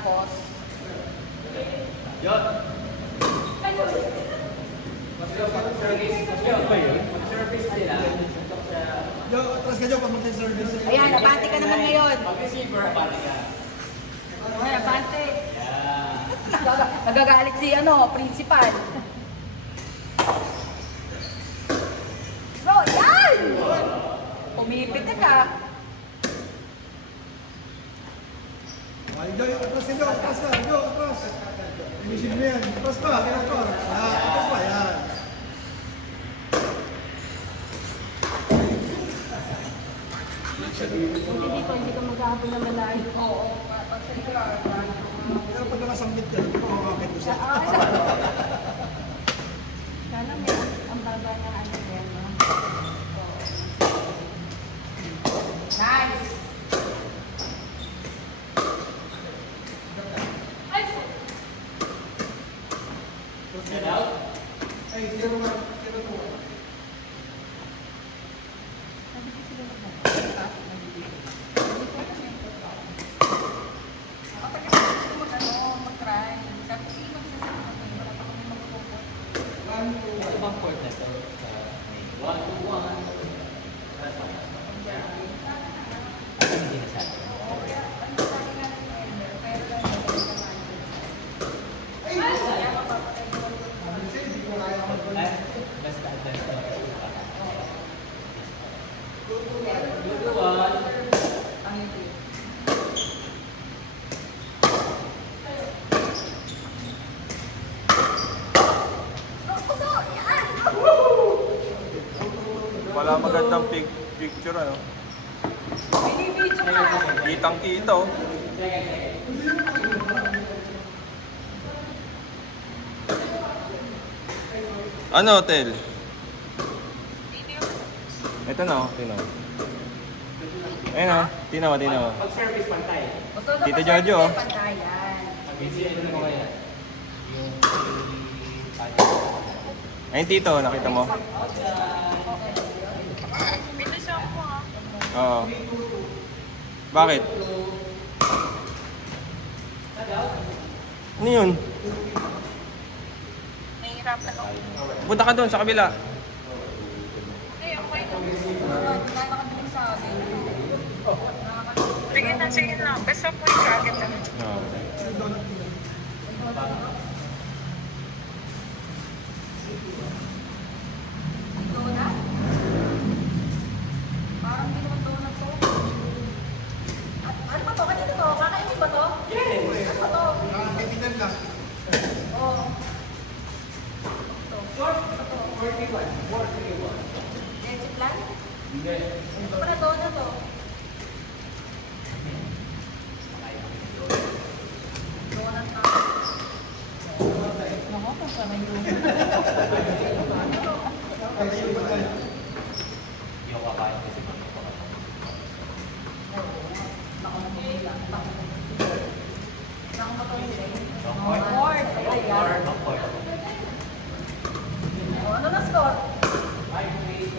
Tapos, Yun. Mag-service sila. Yo, atras ka dyan pag mag-service. ayan, abante ka naman ngayon. Mag-receiver, pati ka. Ay, abante. Yeah. Nagagalit si principal. Bro, yan! Pumipit ka. Ay, yo, atras ka dyan, atras ka, yo, atras. Inisip mo yan, atras ka, atras ka. Atras ka, yan. Hindi ka maghahapon na malayo. Oo. Pero pag nakasanggit ka, hindi ko makakakit doon sa... Sana may ang baba na yan, no? Nice! Get out. Ay, 0-1. Ito bang court na ito? 1-2-1. Hindi na sa atin. Basta. 2-1. Wala magandang picture ano. Binibidyo ka. Kitang kita oh. Ano hotel? Ito na oh, tinaw. Ayun oh, tinaw. Pag-service pantay. Tito Jojo, oh. Pantayan. Busy ano mo kaya? Yung... Ayun tito, nakita mo? Pinasok mo ah. Oo. Bakit? Ano yun? Nahihirapan ako. Punta ka doon sa kabila. Hindi, okay lang. Kaya nakabiling sa akin. Sige na. Basta po yung jacket lang. Oo. Donut? Parang hindi naman donut to. Ano ba to? Kanino to? Kakainin ba to? Yes! Ano ba to? Nakakitinan lang. Oo. Short, 41. 4-3-1. Leche plan? Hindi. Ito pala donut to. Donut na. Nako, kasama yung Hindi ako kakain kasi ano na score? 5-3-2.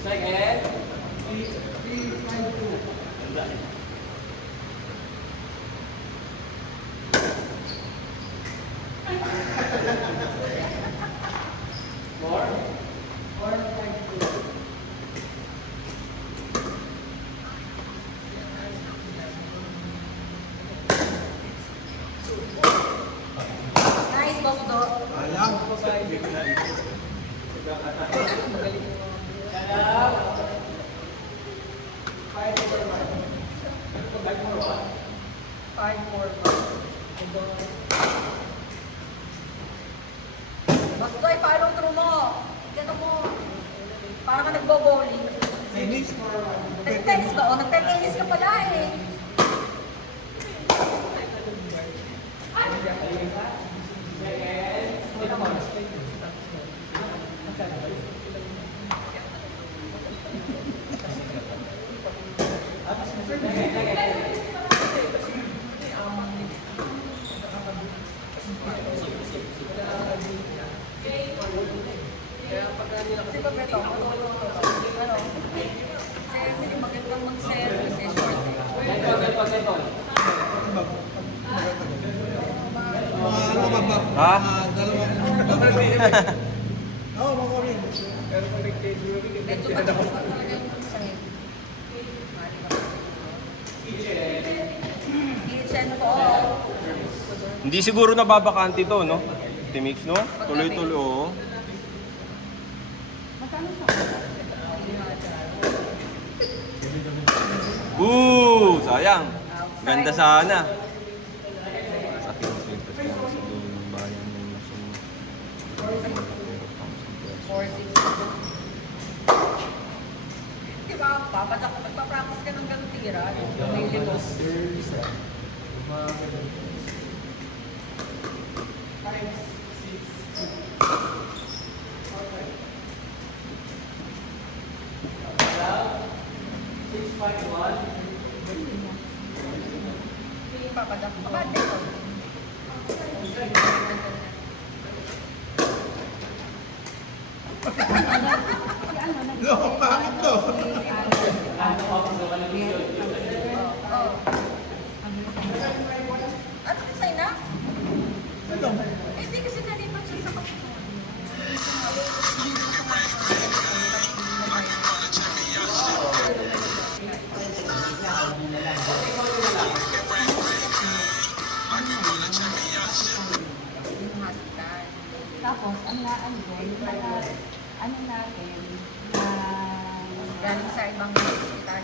Second. 3-5-2. Four. 4-5-2. Nice, Boss Do. Ayan. Five, four, Boss Do, follow through mo. Ganun mo. Parang ka nagbo-bowling. Tennis? Nag-tennis ba? O, nagte-tennis ka pala eh. Si Pabeto, matulog to. Ano? Si Emily, magandang mag-service eh, short eh. Ha? Oo, mga kami. Medyo matulog ka talaga yung sahig. Kitchen po. Hindi siguro nababakanti to, no? Timix, no? Tuloy-tuloy, oo. Sayang. Ganda sana. Sa Timix, kasi sa doon ng bayan ng Luzon. 4-6. Di ba, papatak, magpa-practice ka ng ganun tira. May limos. Papatak. Abad dito. Loko, bakit to? Ano design na? Ano? Eh, di kasi nalipat siya sa kapito. Tapos, ang naan doon, yung mga, ano natin, Galing sa ibang hospital.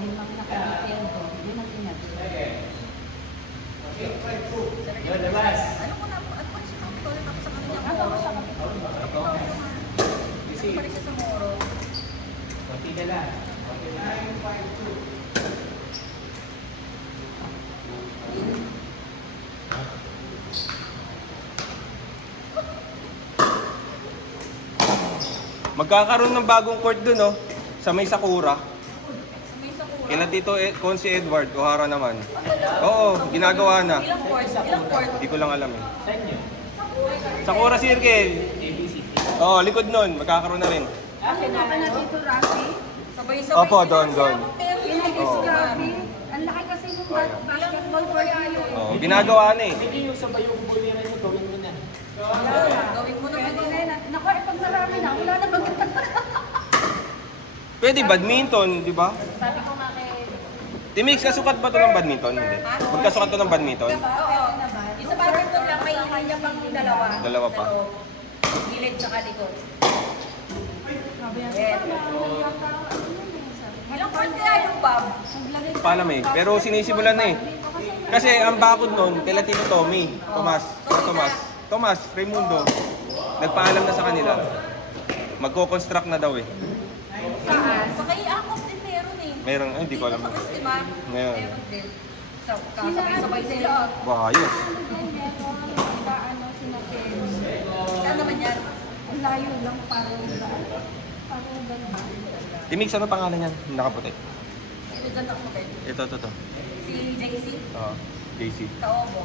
yung mga nakalitin doon, yun ang pinagin. Ano ko na po? Ano pa siya sa kapito? Tapos sa kanya Ano ko sa kapito? Ano pa rin siya sa Moro? Konti na lang. Magkakaroon ng bagong court dun, no? Sa may Sakura. May Sakura. Kila Tito Consi Edward, O'Hara naman. Oo, ginagawa na. Ilang court? Ilang court? Hindi ko lang alam eh. Saan yun? Sakura Circle. ABC. Oo, likod nun. Magkakaroon na rin. Ano na ba na dito, Rafi? Sabay-sabay Opo, sila. doon. Yung nagis Oo. Rafi? Ang laki kasi ng basketball court yun. Oo, ginagawa na eh. Hindi yung sabay yung buliran mo, gawin mo na. Gawin mo naman Pwede yun. na yun. Naku, pag marami na, wala na bang Pwede badminton, di ba? Sabi ko nga kay... Timix, kasukat ba to ng badminton? Hindi. Magkasukat to ng badminton? Oo. Yung sa badminton lang, may linya pang dalawa. Dalawa pa. Sa loob. Gilid tsaka likod. Sabi yan, Yes. Ilang court kaya yung Bob? Palamig. Pero sinisimulan na eh. Kasi ang bakod nun, kila Tito Tommy, Tomas, Raimundo, nagpaalam na sa kanila. Magko-construct na daw eh. Sa kay Akop din meron eh. Meron, ay, hindi ko alam. Dito sa Kustima, Meron. meron din. So, kasabay-sabay sila. Ayos. Ano, sinakit. Saan naman yan? Ang layo lang, parang ganda. Timix, ano pangalan niyan? Nakaputi. Sino dyan ako din? Ito. Si JC? Oo, JC. Sa Obo.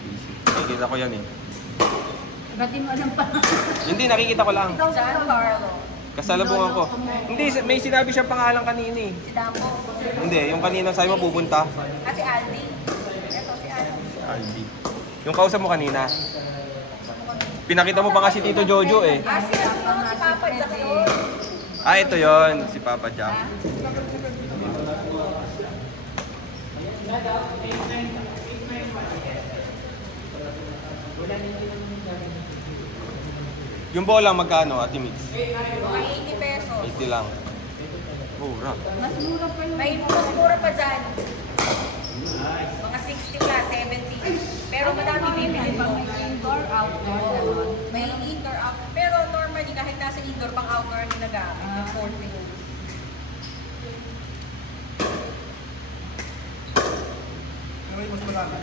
JC. Nakikita ko yan eh. Ba't di mo alam pa? Hindi, nakikita ko lang. Giancarlo. Kasalubungan ko. Hindi, may sinabi siyang pangalan kanina eh. Si Dambo. Hindi, yung kanina sabi mo pupunta. At si Aldi. Ito si Aldi. Aldi. Yung kausap mo kanina. Pinakita mo pa nga si Tito Jojo eh. Ah, si ano? Si Papa Jack yun. Ah, ito yon si Papa Jack. Yung bola magkano, Ate Mix? Mga 80 pesos. 80 lang. Mura. Mas mura pa yun. May mas mura pa dyan. Mga 60 plus, 70. Pero madami bibili mo. May indoor, outdoor, gano'n. May indoor out. Pero normally kahit nasa indoor pang outdoor ginagamit. Yung 40 rules. Pero mas marami.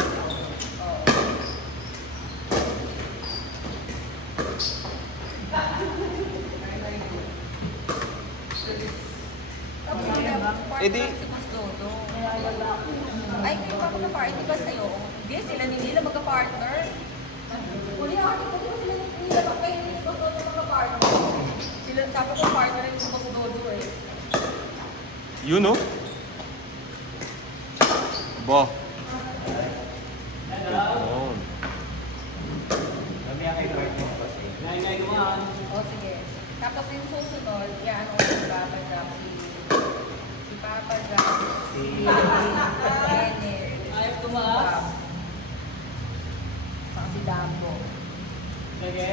Eh di, Si Mas Dodo. Ay, kayo pa na party ba sa'yo? Hindi, sila ni Nila magka-partner. Uli ako, hindi ko sila ni Nila magka-partner. partner. Sila, sabi ko partner rin yung Boss Dodo eh. Yun, no? Bo. Yun. Mamaya kay Bart mo kasi. O sige. Tapos yung susunod, yan o si Papa Jack, si Papa Jack, si Kenneth, Ayaw tumaas. saka si Dambo. Sige.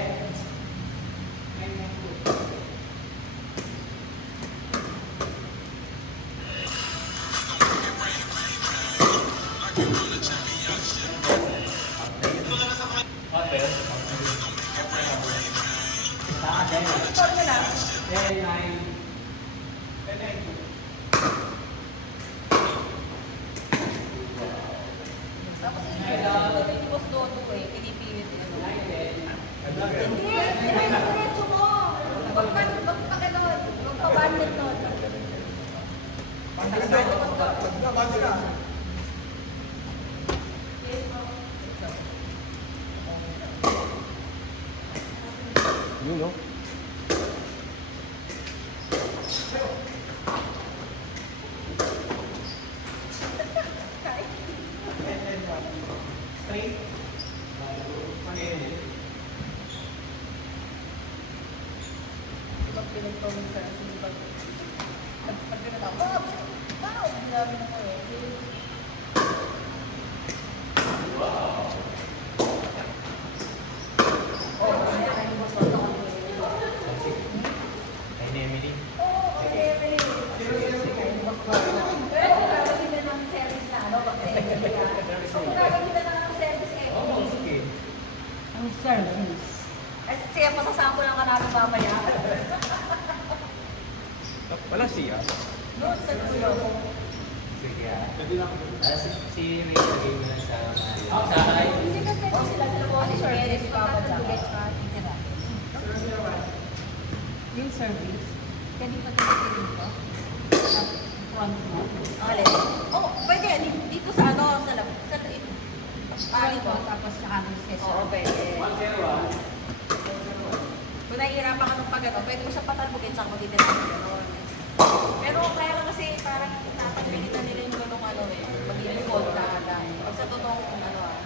Score nyo lang. Tapos yung ni Boss Dodo eh, pinipilit din ano. Hindi, diretso mo. Huwag pa ganon. Huwag pa bandit nun. Pagkabati ka. Yun, no? Pag pinagpawin sa sipag. Pag pinataw, wow! Sinabi na ko eh. Kay Nemily. Oo, Emily. Pero kung gagawin na ng service na ano, pag Emily ka. Kung gagawin na ng service Emily. Sige. Ang service. Ay, siya masasample lang ka namin mamaya. Wala siya. Doon sa dulo. Sige ah. Si Ray lagay mo lang sa sa hay. Sila po si Shirley, si Papa Jack. Yung service. Pwede pa tinitin ko? Sa front mo. Alin? Oo, pwede yan. Dito sa ano, sa lab. Sa ito. Pari ko, tapos sa kaming session. Oo, pwede. Kung nahihirapan ka ng pag-ano, pwede mo siya patalbugin sa magiging gano'n. Pero kaya lang kasi parang napagbigit na nila yung gano'ng ano eh. Magiging cold na agad. Pag sa totoong ano ah.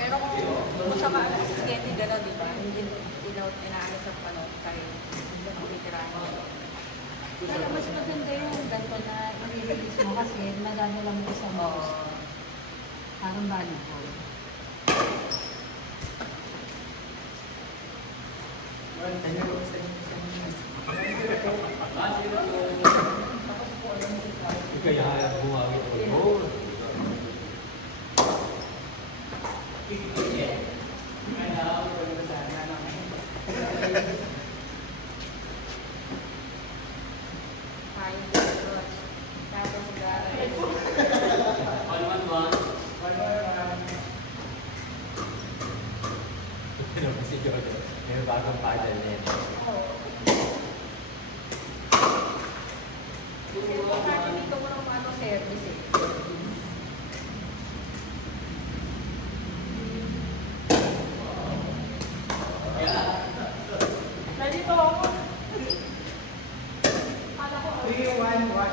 Pero kung sa mga sketchy gano'n, di ba? Hindi inaano sa ano, sa'yo. Titirahan mo. Kaya mas maganda yung ganito na i-release mo kasi nagano lang mo sa mouse. Parang volleyball. Kaya bumawi ko. Kain sa gano'n. Tapos gano'n. Ano ba si Jordan? May bagong paddle na yun. Kasi kung natin dito mo ng ano service eh. Nandito ako. Kala ko. 3-1-1.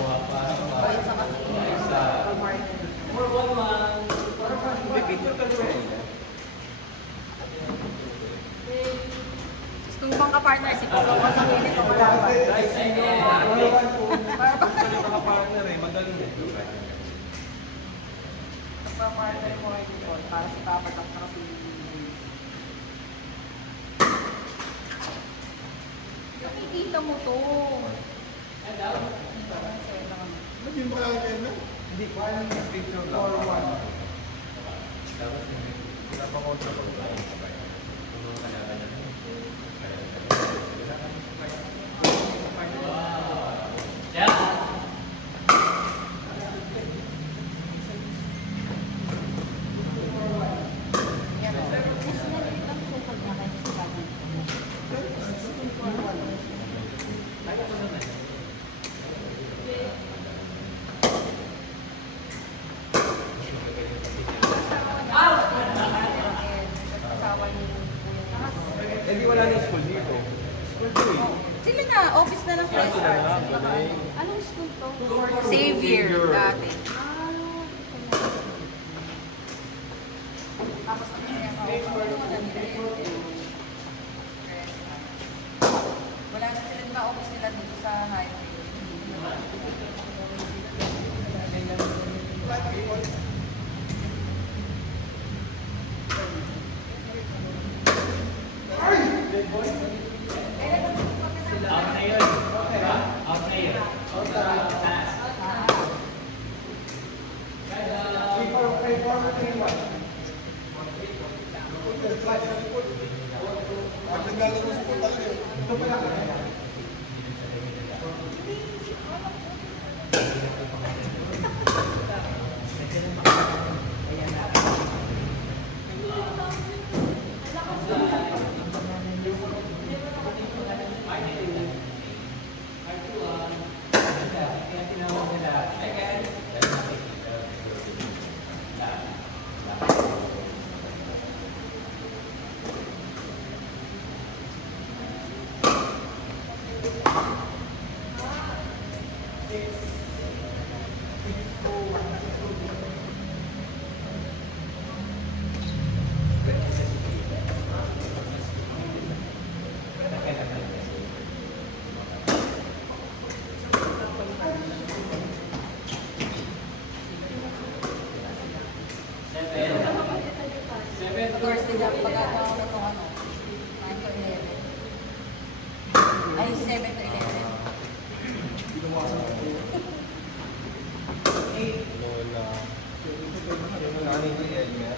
Kuha pa. Ayun sa kasi. Isa. Picture ka naman nila. Nung bang ka-partner si Coco ko sa ganit o wala ba? Guys, hindi. Kung naka-partner eh, magaling eh. Nagpa-partner mo ay dito para si Papa Jack na si nakikita mo to. Hindi mo kaya kayo na? Hindi, kaya ng picture lang. 4-1. Tapos Napakontra ko ba? Mas maliit ang sukad niya kaysa sa kaming ko. Sila na, office na ng Fresh Arts. Anong school to? Xavier dati. Ah, Tapos na kaya wala nila yun. Wala na sila, di ba office nila dito sa highway. Out na yun. Out na yun. Taas. Pag naglalaro sa pool talaga, ito pa lang. Thursday na pagkakawa ko ng ano, 9 to 11. Ay, 7 to 11. Lola. Lola, ano yung real niya?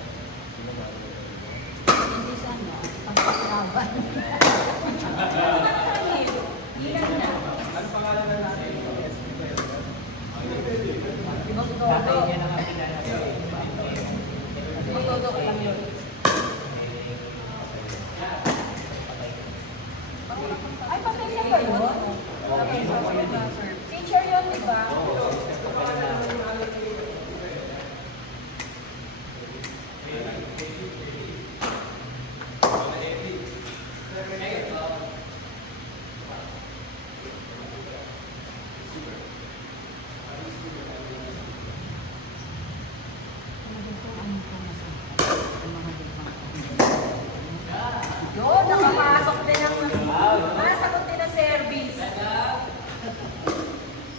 hindi sa ano, pagkaklaban. Ilan na? Ano pangalan na natin? Di ba todo? Tatay niya na kami na Di ba todo ko lang yun? Ay, patay na ba yun? Teacher yun, di ba? Yun, nakapasok din ang nasagot din ang service.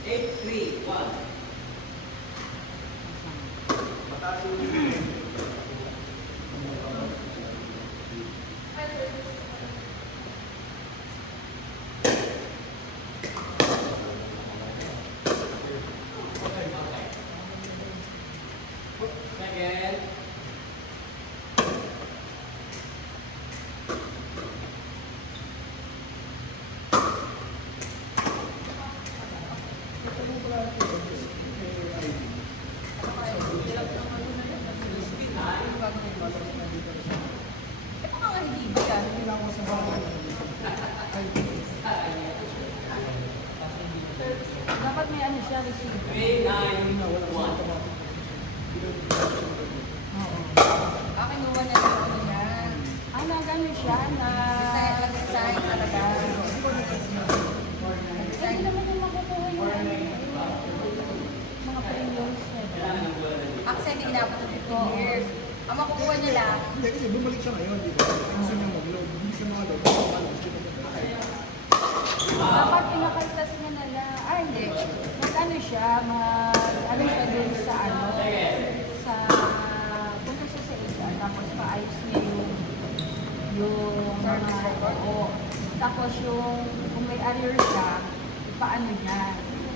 8-3-1. Second. Eh, baka nga hindi ba yan? Dapat may ano siya, receiver. 3-9-1. Oo. Kinuha niya yung ano niya. Ah, na gano'n siya na... Nag-design talaga. Hindi naman yung makukuha yung ano, mga premiums na. Actually, hindi inabot ng 15 years. Ang makukuha niya lang, Hindi, kasi bumalik siya ngayon, di ba? Gusto niya mag-load. Hindi siya makaload. Gusto niya mag-load. Dapat pinakaltas niya na lang. Ah, hindi. Mag-ano siya, ano siya dun sa ano, sa, punta siya sa HR, tapos paayos niya yung mga, oo. Tapos yung, kung may arrear siya, paano niya,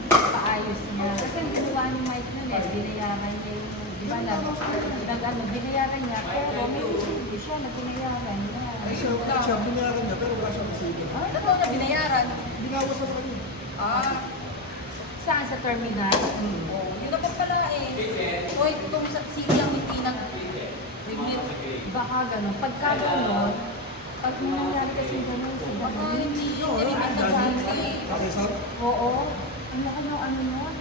paayos niya. Kasi ang ginawa ni Mike nun eh, binayaran niya yung, di ba binayaran niya, pero may receipt siya na binayaran niya. Ay, siya, binayaran niya, pero wala siyang receiver. ano daw niya binayaran? Binawas sa kanya. Ah, Saan sa terminal? oh, yun na pa pala eh. O itong sa siyang hindi nag remit. Baka gano'n. Pagka gano'n, pag may nangyari kasi gano'n sa Baka gano'n, hindi remit ng hindi. Okay, sir? oo, ang laki ng ano nun.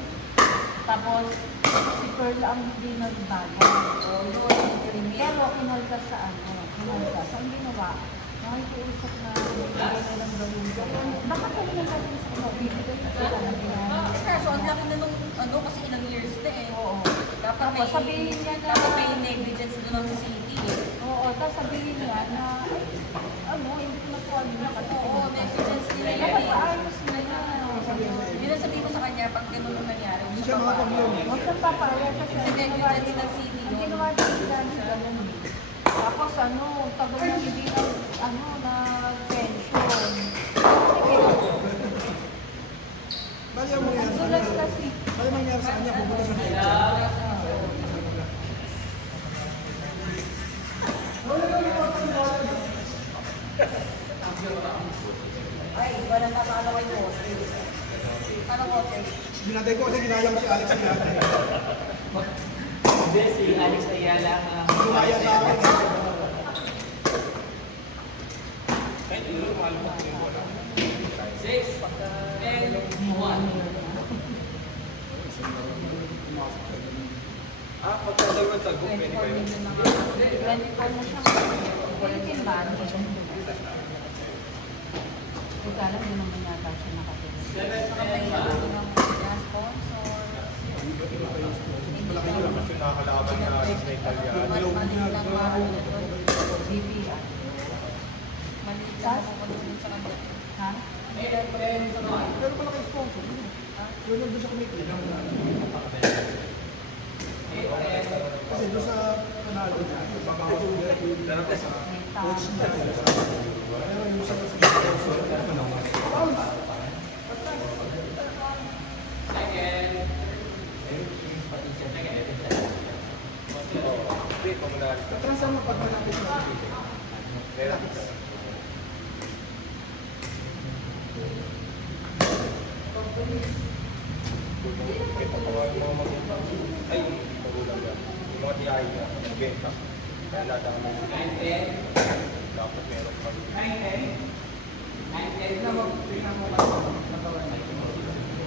Tapos, si Pearl ang hindi nagbago. Oh, yun, remit. Pero kinaltas sa ano, kinaltas. Ang ginawa, Nakikiusap na bibigay na lang daw yung gano'n. Baka kami nang gano'n sa mga bibigay na sila ng ginagawa. Kaso ang laki na nung ano kasi ilang years na eh. Oo. Dapat Tapos sabihin niya na, dapat may negligence doon ng city eh. oo, tapos sabihin niya na, ay, ano, hindi ko nakuha nila kasi Oo, negligence nila yan dapat eh. paayos na na. Yun ang sabihin ko sa kanya pag ganun ang nangyari. Hindi siya makapag-yun. Huwag siyang papayag kasi Kasi negligence ng city ang yun. ginawa niya sila ng gano'n. Tapos ano, tagal na hindi na, ano, na pension. Bali ang mangyari sa Dulas kanya. kasi. Bali ang mangyari sa kanya, pupunta sa pension. Ay, iba na nakakalawa yung boss. Ano boss eh? Binatay ko kasi ginaya ko si Alex Ayala. Hindi, si Alex Ayala. Ginaya sa akin. Six, and one. Pagkadalawang tagong, 24 million na nga. 24 na siya. Philippine ban. Huwag alam, hindi naman yata siya nakatulog. Saka may ano ng mga sponsor. Malaki yun. Kasi nakakalaban na Alex na Italiano. Maliit lang mga BPI. maliit lang ako matulong sa kanya. Ha? Pero malaki yung sponsor. Yun lang doon siya kumikita. Kasi doon sa panalo niya, babawas ko niya yung May coach tao. niya. Pero yung sa sponsor, Hindi, pamunali ka. katrasan mo pag malapit na. Meron ka. Kita pa mga magulang. Ay, hindi magulang yan. Yung mga tiyahin niya, benta. Kaya lahat ang mga dapat meron pa rin.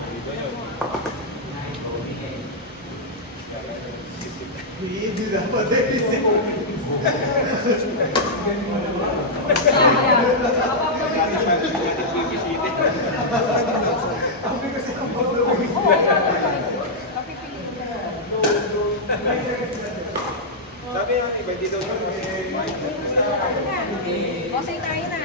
Iba yun. Hindi dapat eh. Sabi nga, iba hindi daw yung Bossing tayo na.